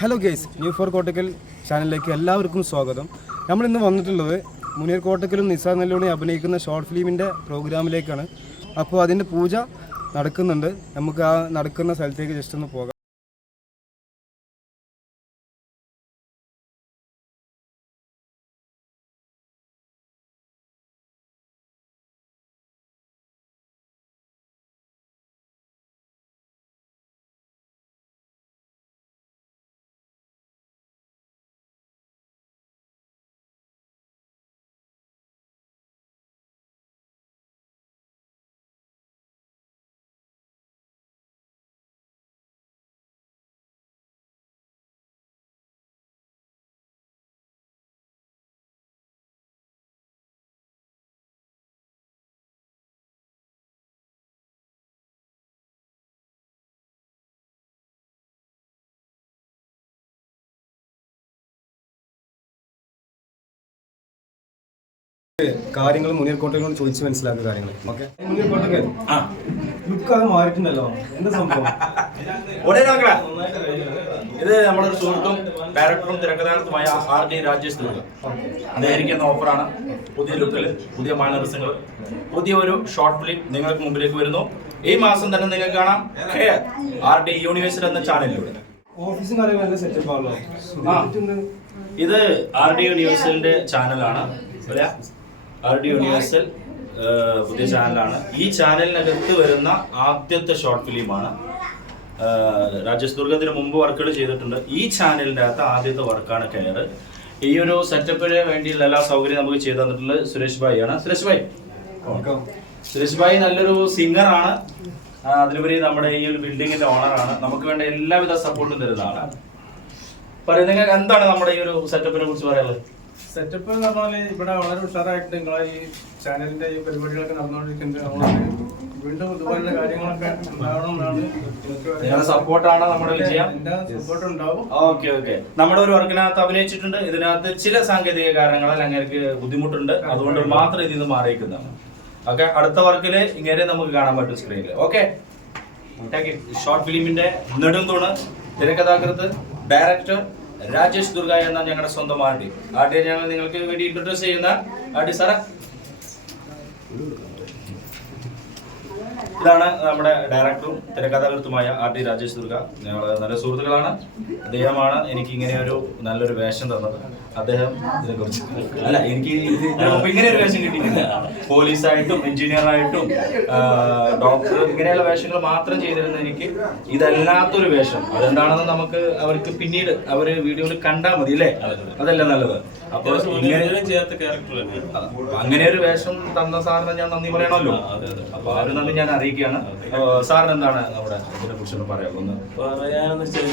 Hello guys new for Kottakkal ചാനലിലേക്ക് എല്ലാവർക്കും സ്വാഗതം. നമ്മൾ ഇന്ന് വന്നിട്ടുള്ളത് മുനീർ കോട്ടക്കലും നിസാർ നെല്ലോണി അഭിനയിക്കുന്ന ഷോർട്ട് ഫിലിമിന്റെ പ്രോഗ്രാമിലേക്കാണ് അപ്പോൾ അതിന്റെ പൂജ നടക്കുന്നുണ്ട്. നമുക്ക് ആ നടക്കുന്ന സ്ഥലത്തേക്ക് ജസ്റ്റ് ഒന്ന് പോകാം. കാര്യങ്ങൾ മുനീർ കോട്ടക്കലോട് ചോദിച്ച് മനസ്സിലാക്കുക കാര്യങ്ങൾ. ഓക്കെ? മുനീർ മാറിയിട്ടുണ്ടല്ലോ. എന്താ സംഭവം. ഇത് നമ്മുടെ ഒരു സുഹൃത്തും ഡയറക്ടറും തിരക്കഥാകൃത്തുമായ ആർ ഡി രാജേഷ് ദുർഗ അദ്ദേഹം ഓഫറാണ് പുതിയ ലുക്കിൽ പുതിയ മാനറിസങ്ങൾ പുതിയ ഒരു ഷോർട്ട് ഫിലിം നിങ്ങൾക്ക് മുമ്പിലേക്ക് വരുന്നു. ഈ മാസം തന്നെ നിങ്ങൾക്ക് കാണാം ആർ ഡി യൂണിവേഴ്സിറ്റി എന്ന ചാനലിലൂടെ. ഓഫീസും കാര്യങ്ങളും നല്ല സെറ്റപ്പ് ആണല്ലോ. ഇത് ആർ ഡി യൂണിവേഴ്സിറ്റിന്റെ ചാനലാണ്. ആർ ഡി യൂണിവേഴ്സൽ പുതിയ ചാനലാണ്. ഈ ചാനലിനകത്ത് വരുന്ന ആദ്യത്തെ ഷോർട്ട് ഫിലിമാണ് രാജേഷ് ദുർഗത്തിന് മുമ്പ് വർക്കുകൾ ചെയ്തിട്ടുണ്ട്. ഈ ചാനലിന്റെ അകത്ത് ആദ്യത്തെ വർക്കാണ് കെയർ ഈ ഒരു സെറ്റപ്പിന് വേണ്ടിയുള്ള എല്ലാ സൗകര്യം നമുക്ക് ചെയ്തു തന്നിട്ടുള്ളത് സുരേഷ് ഭായി ആണ്. സുരേഷ് ഭായി. സുരേഷ് ഭായി നല്ലൊരു സിംഗറാണ് അതിലുപരി നമ്മുടെ ഈ ഒരു ബിൽഡിങ്ങിന്റെ ഓണറാണ് നമുക്ക് വേണ്ട എല്ലാവിധ സപ്പോർട്ടും തരുന്ന ആളാണ് പറയൂ എന്താണ് നമ്മുടെ ഈ ഒരു സെറ്റപ്പിനെ കുറിച്ച് പറയാനുള്ളത്? സെറ്റപ്പ് എന്ന് പറഞ്ഞാൽ ഇവിടെ വളരെ ഉഷാറായിട്ട് നിങ്ങളെ ഈ ചാനലിന്റെ ഈ പരിപാടികളൊക്കെ നടന്നുകൊണ്ടിരിക്കുന്നത് അതുകൊണ്ട് വീണ്ടും ഇതുപോലുള്ള കാര്യങ്ങളൊക്കെ ഉണ്ടാവണം നിങ്ങളുടെ സപ്പോർട്ടാണ് നമ്മുടെ വിജയം? എന്റെ സപ്പോർട്ട് ഉണ്ടാവും. ഓക്കെ ഓക്കെ നമ്മുടെ ഒരു വർക്കിനകത്ത് അഭിനയിച്ചിട്ടുണ്ട്. ഇതിനകത്ത് ചില സാങ്കേതിക കാരണങ്ങളാൽ അങ്ങേക്ക് ബുദ്ധിമുട്ടുണ്ട്. അതുകൊണ്ട് മാത്രം ഇതിൽ നിന്ന് മാറിയിരിക്കുന്നതാണ്. ഓക്കെ അടുത്ത വർക്കിൽ ഇങ്ങനെ നമുക്ക് കാണാൻ പറ്റും സ്ക്രീനിൽ ഓക്കെ ഷോർട്ട് ഫിലിമിന്റെ നെടുംതൂണ് തിരക്കഥാകൃത്ത് ഡയറക്ടർ രാജേഷ് ദുർഗ എന്ന ഞങ്ങളുടെ സ്വന്തം ആർ ഡി ഞങ്ങൾ നിങ്ങൾക്ക് വേണ്ടി ഇൻട്രൊഡ്യൂസ് ചെയ്യുന്ന ആർ സാറേ? ഇതാണ് നമ്മുടെ ഡയറക്ടറും തിരക്കഥാകൃത്തുമായ ആർ ടി രാജേഷ് ദുർഗ. ഞങ്ങൾ നല്ല സുഹൃത്തുക്കളാണ്. അദ്ദേഹമാണ് എനിക്ക് ഇങ്ങനെ ഒരു നല്ലൊരു വേഷം തന്നത്. അദ്ദേഹം ഇതിനെ കുറിച്ച് അല്ല എനിക്ക് ഇങ്ങനെ ഒരു വേഷം കിട്ടിയിട്ടില്ല. പോലീസായിട്ടും എഞ്ചിനീയറായിട്ടും ഡോക്ടർ ഇങ്ങനെയുള്ള വേഷങ്ങൾ മാത്രം ചെയ്തിരുന്ന എനിക്ക് ഇതല്ലാത്തൊരു വേഷം. അതെന്താണെന്ന് നമുക്ക് അവർക്ക് പിന്നീട് അവർ വീഡിയോയിൽ കണ്ടാൽ മതി അല്ലേ? അതല്ല നല്ലത്. അപ്പോൾ ഇങ്ങനെ അങ്ങനെ ഒരു വേഷം തന്ന സാറിന് ഞാൻ നന്ദി പറയണമല്ലോ. അപ്പൊ ആ ഒരു നന്ദി ഞാൻ അറിയിക്കുകയാണ് സാറിന് എന്താണ് നമ്മുടെ ഇതിനെ കുറിച്ചൊന്ന് പറയാം? ഒന്ന് പറയാനെന്ന് വെച്ചാൽ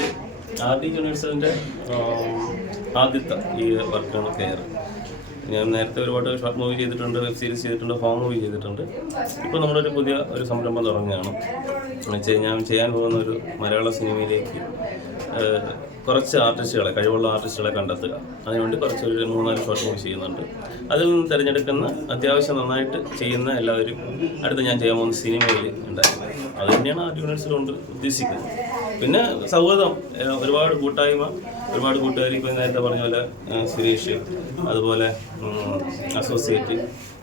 ആർ ഡി യൂണിവേഴ്സിന്റെ ആദ്യത്തെ ഈ വർക്കാണ് കെയർ ഞാൻ നേരത്തെ ഒരുപാട് ഷോർട്ട് മൂവി ചെയ്തിട്ടുണ്ട് വെബ് സീരീസ് ചെയ്തിട്ടുണ്ട് ഹോം മൂവി ചെയ്തിട്ടുണ്ട്. ഇപ്പോൾ നമ്മുടെ ഒരു പുതിയ ഒരു സംരംഭം തുടങ്ങുകയാണ്. ഞാൻ ചെയ്യാൻ പോകുന്ന ഒരു മലയാള സിനിമയിലേക്ക് കുറച്ച് ആർട്ടിസ്റ്റുകളെ കഴിവുള്ള ആർട്ടിസ്റ്റുകളെ കണ്ടെത്തുക. അതിനുവേണ്ടി കുറച്ച് ഒരു മൂന്നാൽ ഷോർട്ട് മൂവി ചെയ്യുന്നുണ്ട്. അതിൽ നിന്ന് തിരഞ്ഞെടുക്കുന്ന അത്യാവശ്യം നന്നായിട്ട് ചെയ്യുന്ന എല്ലാവരും അടുത്ത് ഞാൻ ചെയ്യാൻ പോകുന്ന സിനിമയിൽ ഉണ്ടായിരുന്നു അത് തന്നെയാണ് ആർട്ട് യൂണിവേഴ്സിലുണ്ട് കൊണ്ട് ഉദ്ദേശിക്കുന്നത്. പിന്നെ സൗഹൃദം ഒരുപാട് കൂട്ടായ്മ ഒരുപാട് കൂട്ടുകാർ ഇപ്പോൾ നേരത്തെ പറഞ്ഞ പോലെ സുരേഷ് അതുപോലെ അസോസിയേറ്റ്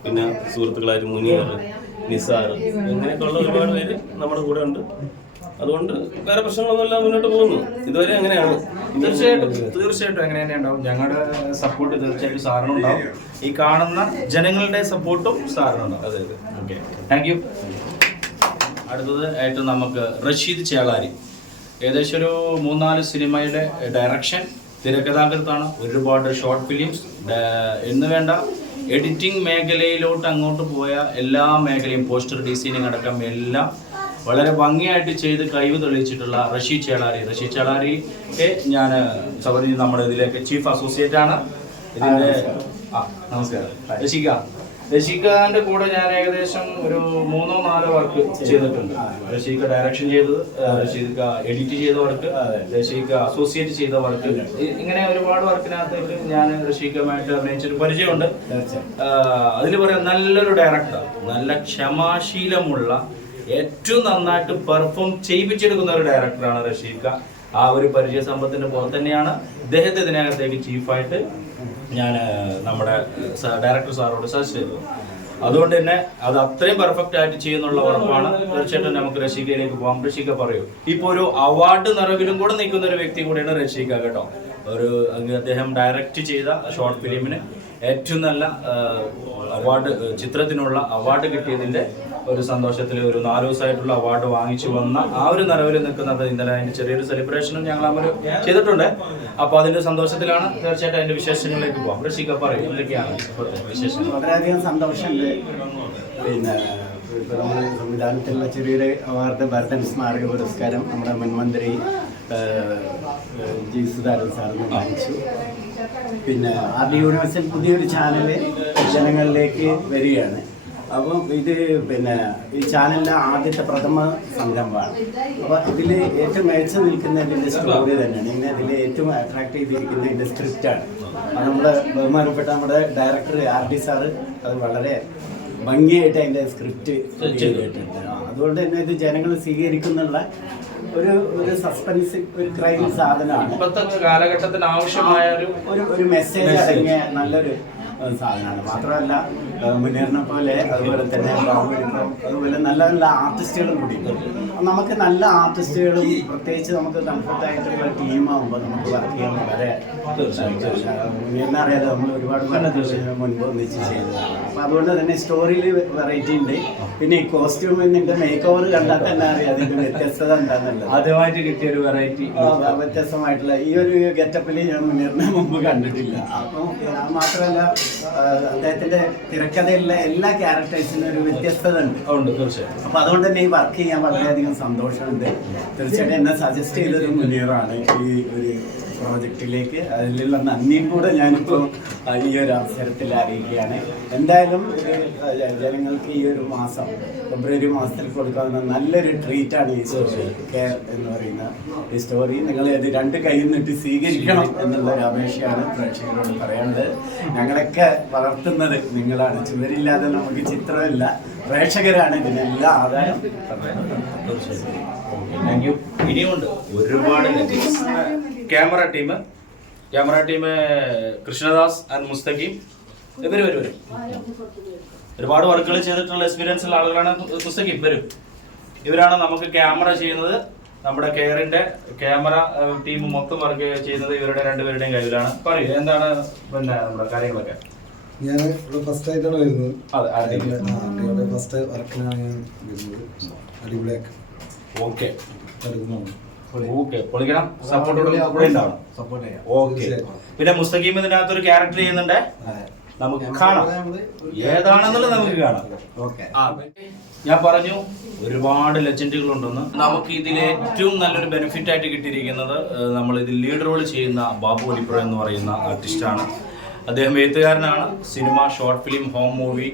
പിന്നെ സുഹൃത്തുക്കളായ മുനിയർ നിസാർ ഇങ്ങനെയൊക്കെയുള്ള ഒരുപാട് പേര് നമ്മുടെ കൂടെ ഉണ്ട്. അതുകൊണ്ട് വേറെ പ്രശ്നങ്ങളൊന്നുമില്ല മുന്നോട്ട് പോകുന്നു. ഇതുവരെ അങ്ങനെയാണ്. തീർച്ചയായിട്ടും തീർച്ചയായിട്ടും അങ്ങനെ തന്നെ ഉണ്ടാവും. ഞങ്ങളുടെ സപ്പോർട്ട് തീർച്ചയായിട്ടും സാറിനുണ്ടാവും ഈ കാണുന്ന ജനങ്ങളുടെ സപ്പോർട്ടും സാറിനുണ്ടാവും അതെ അതെ. ഓക്കെ താങ്ക് യു അടുത്തത് ആയിട്ട് നമുക്ക് റഷീദ് ചേളാരി. ഏകദേശം ഒരു മൂന്നാൽ സിനിമയുടെ ഡയറക്ഷൻ തിരക്കഥാകൃത്താണ്. ഒരുപാട് ഷോർട്ട് ഫിലിംസ് എന്ന് വേണ്ട എഡിറ്റിംഗ് മേഖലയിലോട്ട് അങ്ങോട്ട് പോയ എല്ലാ മേഖലയും പോസ്റ്റർ ഡിസൈനിങ് അടക്കം എല്ലാം വളരെ ഭംഗിയായിട്ട് ചെയ്ത് കഴിവ് തെളിയിച്ചിട്ടുള്ള റഷി ചേളാരി. റഷി ചേളാരിയെ ഞാൻ സബരി നമ്മുടെ ഇതിലേക്ക് ചീഫ് അസോസിയേറ്റ് ആണ്. ഇതിന്റെ ആ നമസ്കാരം. രശിക രശികാന്റെ കൂടെ ഞാൻ ഏകദേശം ഒരു മൂന്നോ നാലോ വർക്ക് ചെയ്തിട്ടുണ്ട്. രശിക ഡയറക്ഷൻ ചെയ്തത് രശിക എഡിറ്റ് ചെയ്ത വർക്ക് രശിക അസോസിയേറ്റ് ചെയ്ത വർക്ക് ഇങ്ങനെ ഒരുപാട് വർക്കിനകത്ത് ഞാൻ രശികമായിട്ട് അഭിനയിച്ചൊരു പരിചയമുണ്ട്. അതിൽ പറയാം നല്ലൊരു ഡയറക്ടർ നല്ല ക്ഷമാശീലമുള്ള ഏറ്റവും നന്നായിട്ട് പെർഫോം ചെയ്യിപ്പിച്ചെടുക്കുന്ന ഒരു ഡയറക്ടറാണ് റഷീഖ ആ ഒരു പരിചയ സമ്പത്തിന്റെ പുറത്ത് തന്നെയാണ്. ഇദ്ദേഹത്തെ ഇതിനകത്തേക്ക് ചീഫായിട്ട് ഞാൻ നമ്മുടെ ഡയറക്ടർ സാറോട് സജസ്റ്റ് ചെയ്തു. അതുകൊണ്ട് തന്നെ അത് അത്രയും പെർഫെക്റ്റ് ആയിട്ട് ചെയ്യുന്നുള്ള ഉറപ്പാണ്. തീർച്ചയായിട്ടും നമുക്ക് രശികയിലേക്ക് പോകാം. രശിക പറയൂ. ഇപ്പൊ ഒരു അവാർഡ് നിറവിലും കൂടെ നിൽക്കുന്ന ഒരു വ്യക്തി കൂടിയാണ് രശിക കേട്ടോ. ഒരു അദ്ദേഹം ഡയറക്റ്റ് ചെയ്ത ഷോർട്ട് ഫിലിമിന് ഏറ്റവും നല്ല അവാർഡ് ചിത്രത്തിനുള്ള അവാർഡ് കിട്ടിയതിന്റെ ഒരു സന്തോഷത്തിൽ ഒരു നാല് ദിവസമായിട്ടുള്ള അവാർഡ് വാങ്ങിച്ചു വന്ന ആ ഒരു നിലവിൽ നിൽക്കുന്നത് ഇന്നലെ അതിന്റെ ചെറിയൊരു സെലിബ്രേഷനും ഞങ്ങൾ അവർ ചെയ്തിട്ടുണ്ട്. അപ്പൊ അതിന്റെ സന്തോഷത്തിലാണ് തീർച്ചയായിട്ടും അതിന്റെ വിശേഷങ്ങളിലേക്ക് പോകാം റഷീഖ പറയും എന്തൊക്കെയാണ് വിശേഷം വളരെയധികം സന്തോഷമുണ്ട്. പിന്നെ സംവിധാനത്തിലുള്ള ചെറിയൊരു അവാർഡ് ഭരതൻ സ്മാരക പുരസ്കാരം നമ്മുടെ മുൻമന്ത്രി ജി സുധാരൻ സാറിന് വാങ്ങിച്ചു. പിന്നെ ആർ ഡി യൂണിവേഴ്സിൽ പുതിയൊരു ചാനൽ ജനങ്ങളിലേക്ക് വരികയാണ്. അപ്പം ഇത് പിന്നെ ഈ ചാനലിലെ ആദ്യത്തെ പ്രഥമ സംരംഭമാണ്. അപ്പോൾ ഇതിൽ ഏറ്റവും മികച്ചു നിൽക്കുന്ന ഇതിന്റെ സ്റ്റോറി തന്നെയാണ്. ഇങ്ങനെ ഇതിൽ ഏറ്റവും അട്രാക്ട് ചെയ്തിരിക്കുന്ന ഇതിന്റെ സ്ക്രിപ്റ്റാണ് അത് നമ്മുടെ ബഹുമാനപ്പെട്ട നമ്മുടെ ഡയറക്ടർ ആർ ഡി സാറ് അത് വളരെ ഭംഗിയായിട്ട് അതിന്റെ സ്ക്രിപ്റ്റ് ചെയ്തിട്ടുണ്ട്. അതുകൊണ്ട് തന്നെ ഇത് ജനങ്ങൾ സ്വീകരിക്കുന്നുള്ള ഒരു ഒരു സസ്പെൻസ് ഒരു ക്രൈം സാധനമാണ്. ഇപ്പോഴത്തെ കാലഘട്ടത്തിന് ആവശ്യമായ ഒരു ഒരു ഒരു മെസ്സേജ് അടങ്ങിയ നല്ലൊരു സാധനമാണ്. മാത്രമല്ല ഏഹ്, മുനീറിനെ പോലെ അതുപോലെ തന്നെ അതുപോലെ നല്ല നല്ല ആർട്ടിസ്റ്റുകളും കൂടി. നമുക്ക് നല്ല ആർട്ടിസ്റ്റുകളും പ്രത്യേകിച്ച് നമുക്ക് കംഫർട്ട് ആയിട്ടുള്ള ടീമാകുമ്പോൾ നമുക്ക് വർക്ക് ചെയ്യാൻ വളരെ മുന്നേറിനെ അറിയാതെ നമ്മൾ ഒരുപാട് പല ദിവസങ്ങൾ മുൻപ് ഒന്നിച്ച് ചെയ്തതാണ്. അപ്പം അതുകൊണ്ട് തന്നെ സ്റ്റോറിയിൽ വെറൈറ്റി ഉണ്ട്. പിന്നെ ഈ കോസ്റ്റ്യൂം എന്നിട്ട് മേക്ക് ഓവർ കണ്ടാൽ തന്നെ അറിയാം അതിന്റെ വ്യത്യസ്തത എന്താണെന്നുള്ളത് ആദ്യമായിട്ട് കിട്ടിയ ഒരു വെറൈറ്റി വ്യത്യസ്തമായിട്ടുള്ള ഈ ഒരു ഗെറ്റപ്പിൽ ഞാൻ മുന്നേറിനെ മുമ്പ് കണ്ടിട്ടില്ല. അപ്പം മാത്രമല്ല അദ്ദേഹത്തിന്റെ അദ്ദേഹത്തിന്റെ തിരക്കഥയിലുള്ള എല്ലാ ക്യാരക്ടേഴ്സിനും ഒരു വ്യത്യസ്തത ഉണ്ട് ഉണ്ട് തീർച്ചയായും അപ്പൊ അതുകൊണ്ട് തന്നെ ഈ വർക്ക് ചെയ്യാൻ വളരെയധികം സന്തോഷമുണ്ട്. തീർച്ചയായിട്ടും എന്നെ സജസ്റ്റ് ചെയ്തൊരു മുനീറാണ്. ഈ ഒരു പ്രോജക്റ്റിലേക്ക്. അതിലുള്ള നന്ദിയും കൂടെ ഞാനിപ്പോൾ ഈ ഒരു അവസരത്തിൽ അറിയിക്കുകയാണ്. എന്തായാലും ജനങ്ങൾക്ക് ഈ ഒരു മാസം ഫെബ്രുവരി മാസത്തിൽ കൊടുക്കാവുന്ന നല്ലൊരു ട്രീറ്റാണ് ഈ സ്റ്റോറി കെയർ എന്ന് പറയുന്ന ഈ സ്റ്റോറി നിങ്ങൾ ഇത് രണ്ട് കൈയിൽ നിന്നിട്ട് സ്വീകരിക്കണം എന്നുള്ള ഒരു അപേക്ഷയാണ് പ്രേക്ഷകരോട് പറയാനുള്ളത്. ഞങ്ങളൊക്കെ വളർത്തുന്നത് നിങ്ങളാണ്. ചുവരില്ലാതെ നമുക്ക് ചിത്രമില്ല. പ്രേക്ഷകരാണ് ഇതിനെല്ലാം ആദായം. Thank you. ഇനിയുമുണ്ട് ഒരുപാട് camera team camera team Krishnadas and Mustaqeem. ഇവർ വരും വരും. ഒരുപാട് വർക്കുകൾ ചെയ്തിട്ടുള്ള എക്സ്പീരിയൻസ് ഉള്ള ആളുകളാണ് മുസ്തഖീം. വരും. ഇവരാണ് നമുക്ക് ക്യാമറ ചെയ്യുന്നത്. നമ്മുടെ കെയറിന്റെ ക്യാമറ ടീം മൊത്തം വർക്ക് ചെയ്യുന്നത് ഇവരുടെ രണ്ടുപേരുടെയും കയ്യിലാണ്. പറയൂ എന്താണ് പിന്നെ നമ്മുടെ കാര്യങ്ങളൊക്കെ? ഞാൻ ഫസ്റ്റ് ആയിട്ടാണ് വരുന്നത്. അതെ ഫസ്റ്റ് വർക്കിനാണ് ഞാൻ വരുന്നത്. അടിപൊളിയാക്കി ഓക്കെ ഓക്കെ പൊളിക്കണം. സപ്പോർട്ടോട് കൂടെ ഉണ്ടാവണം. സപ്പോർട്ട് ചെയ്യാം. ഓക്കെ പിന്നെ മുസ്തഖീം ഇതിനകത്ത് ഒരു ക്യാരക്ടർ ചെയ്യുന്നുണ്ട്. നമുക്ക് കാണാം. ഏതാണെന്നുള്ളത് നമുക്ക് കാണാം. ഓക്കെ ഞാൻ പറഞ്ഞു ഒരുപാട് ലെജൻഡുകൾ ഉണ്ടെന്ന് നമുക്ക് ഇതിൽ ഏറ്റവും നല്ലൊരു ബെനിഫിറ്റ് ആയിട്ട് കിട്ടിയിരിക്കുന്നത് നമ്മൾ ഇതിൽ ലീഡ് റോൾ ചെയ്യുന്ന ബാബു അലിപ്ര എന്ന് പറയുന്ന ആർട്ടിസ്റ്റാണ് അദ്ദേഹം എഴുത്തുകാരനാണ്. Cinema short film home movie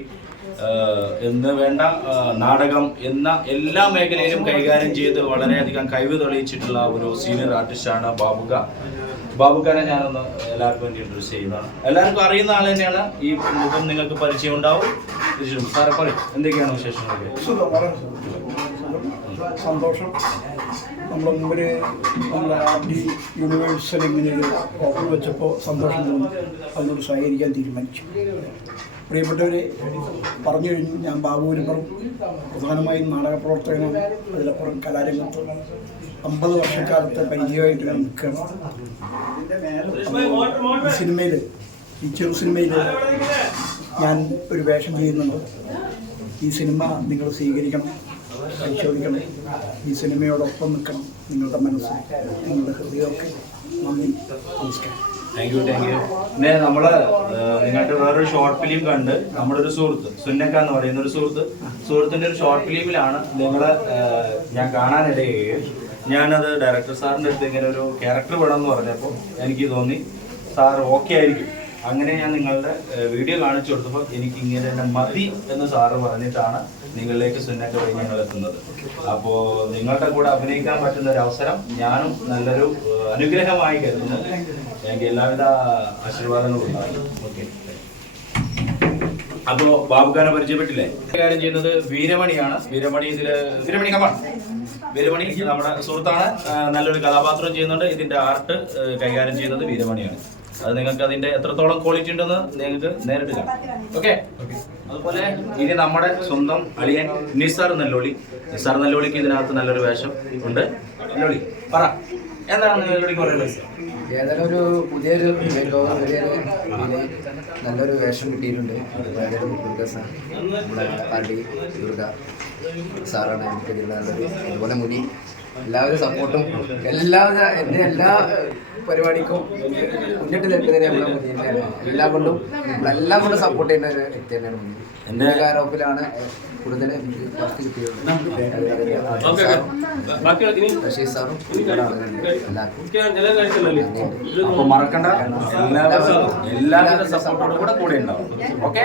എന്ന് വേണ്ട നാടകം എന്ന എല്ലാ മേഖലയിലും കൈകാര്യം ചെയ്ത് വളരെയധികം കഴിവ് തെളിയിച്ചിട്ടുള്ള ഒരു സീനിയർ ആർട്ടിസ്റ്റാണ് ബാബുക ബാബുക്കാനെ ഞാനൊന്ന് എല്ലാവർക്കും വേണ്ടി ഇൻട്രൊഡ്യൂസ് ചെയ്യുന്നതാണ്. എല്ലാവർക്കും അറിയുന്ന ആൾ തന്നെയാണ്. ഈ മുഖം നിങ്ങൾക്ക് പരിചയം ഉണ്ടാവും. തീർച്ചയായും. സാറെ പറയും. എന്തൊക്കെയാണ് വിശേഷങ്ങളൊക്കെ? സന്തോഷം. നമ്മുടെ മുമ്പിൽ നമ്മുടെ ആർഡി യൂണിവേഴ്സൽ ഇങ്ങനെ ഒരു ഓഫർ വെച്ചപ്പോൾ സന്തോഷം തോന്നി. അതിനോട് സഹകരിക്കാൻ തീരുമാനിച്ചു. പ്രിയപ്പെട്ടവരെ പറഞ്ഞു കഴിഞ്ഞു. ഞാൻ ബാബുപുരപ്പുറം പ്രധാനമായും നാടക പ്രവർത്തകനാണ്. അതിലപ്പുറം കലാരംഗത്തും അമ്പത് വർഷക്കാലത്തെ പരിചയമായിട്ട് ഞാൻ നിൽക്കുകയാണ്. ഈ സിനിമയിൽ ഈ ചെറു സിനിമയിൽ ഞാൻ ഒരു വേഷം ചെയ്യുന്നുണ്ട്. ഈ സിനിമ നിങ്ങൾ സ്വീകരിക്കണം. പരിശോധിക്കണം ഈ സിനിമയോടൊപ്പം നിൽക്കണം. നിങ്ങളുടെ മനസ്സിൽ നിങ്ങളുടെ ഹൃദയമൊക്കെ. നന്ദി. നമസ്കാരം. താങ്ക് യു താങ്ക് യു പിന്നെ നമ്മൾ നിങ്ങളുടെ വേറൊരു ഷോർട്ട് ഫിലിം കണ്ട് നമ്മുടെ ഒരു സുഹൃത്ത് സുന്നക്ക എന്ന് പറയുന്ന ഒരു സുഹൃത്ത്. സുഹൃത്തിന്റെ ഒരു ഷോർട്ട് ഫിലിമിലാണ് നിങ്ങൾ ഞാൻ കാണാനിടയായി. ഞാനത് ഡയറക്ടർ സാറിന്റെ അടുത്ത് ഇങ്ങനെ ഒരു ക്യാരക്ടർ വേണം എന്ന് പറഞ്ഞപ്പോൾ എനിക്ക് തോന്നി. സാർ ഓക്കെ ആയിരിക്കും. അങ്ങനെ ഞാൻ നിങ്ങളുടെ വീഡിയോ കാണിച്ചു കൊടുത്തപ്പോൾ എനിക്ക് ഇങ്ങനെ തന്നെ മതി എന്ന് സാറ് പറഞ്ഞിട്ടാണ് നിങ്ങളിലേക്ക് സുന്നക്ക വഴി ഞങ്ങൾ എത്തുന്നത്. അപ്പോൾ നിങ്ങളുടെ കൂടെ അഭിനയിക്കാൻ പറ്റുന്ന ഒരു അവസരം ഞാനും നല്ലൊരു അനുഗ്രഹമായി കരുതുന്നു. എനിക്ക് എല്ലാവിധ ആശീർവാദങ്ങളും ഉണ്ടാകും. ഓക്കെ. അപ്പോ ബാബുഖാനെ പരിചയപ്പെട്ടില്ലേ? കാര്യം ചെയ്യുന്നത് വീരമണിയാണ്. വീരമണി ഇതിൽ വീരമണി കമാൺ വീരമണി നമ്മുടെ സുഹൃത്താണ്. നല്ലൊരു കഥാപാത്രം ചെയ്യുന്നുണ്ട്. ഇതിന്റെ ആർട്ട് കൈകാര്യം ചെയ്യുന്നത് വീരമണിയാണ്. അത് നിങ്ങൾക്ക് അതിന്റെ എത്രത്തോളം ക്വാളിറ്റി ഉണ്ടെന്ന് നിങ്ങൾക്ക് നേരിട്ട് കാണാം. ഓക്കെ അതുപോലെ ഇനി നമ്മുടെ സ്വന്തം അളിയൻ നിസാർ നെല്ലോളി. നിസാർ നെല്ലോളിക്ക് ഇതിനകത്ത് നല്ലൊരു വേഷം ഉണ്ട്. നെല്ലോളി പറ. എന്താണ് നെല്ലോളിക്ക് പറയുന്നത് ഏതായാലും ഒരു പുതിയൊരു നല്ലൊരു വേഷം കിട്ടിയിട്ടുണ്ട്. സാറാണ്. എനിക്ക് നല്ലൊരു അതുപോലെ മുനി. എല്ലാവരും സപ്പോർട്ടും. എല്ലാവിധ എന്റെ എല്ലാ പരിപാടിക്കും മുന്നിട്ട് നിൽക്കുന്നതിന് നമ്മളെ മുന്നിൽ തന്നെയാണ് എല്ലാം കൊണ്ടും എല്ലാം കൊണ്ടും സപ്പോർട്ട് ചെയ്യുന്ന ഒരു വ്യക്തി തന്നെയാണ് മുന്നിൽ. എന്റെ ആരോപ്പിലാണ് കൂടുതൽ ഫസ്റ്റ് കിട്ടിയത്. ബഷീർ സാറും എല്ലാവർക്കും അപ്പൊ മറക്കണ്ട. എല്ലാവരും എല്ലാവരുടെ സപ്പോർട്ടോടും കൂടെ കൂടെ ഉണ്ടാവും. ഓക്കെ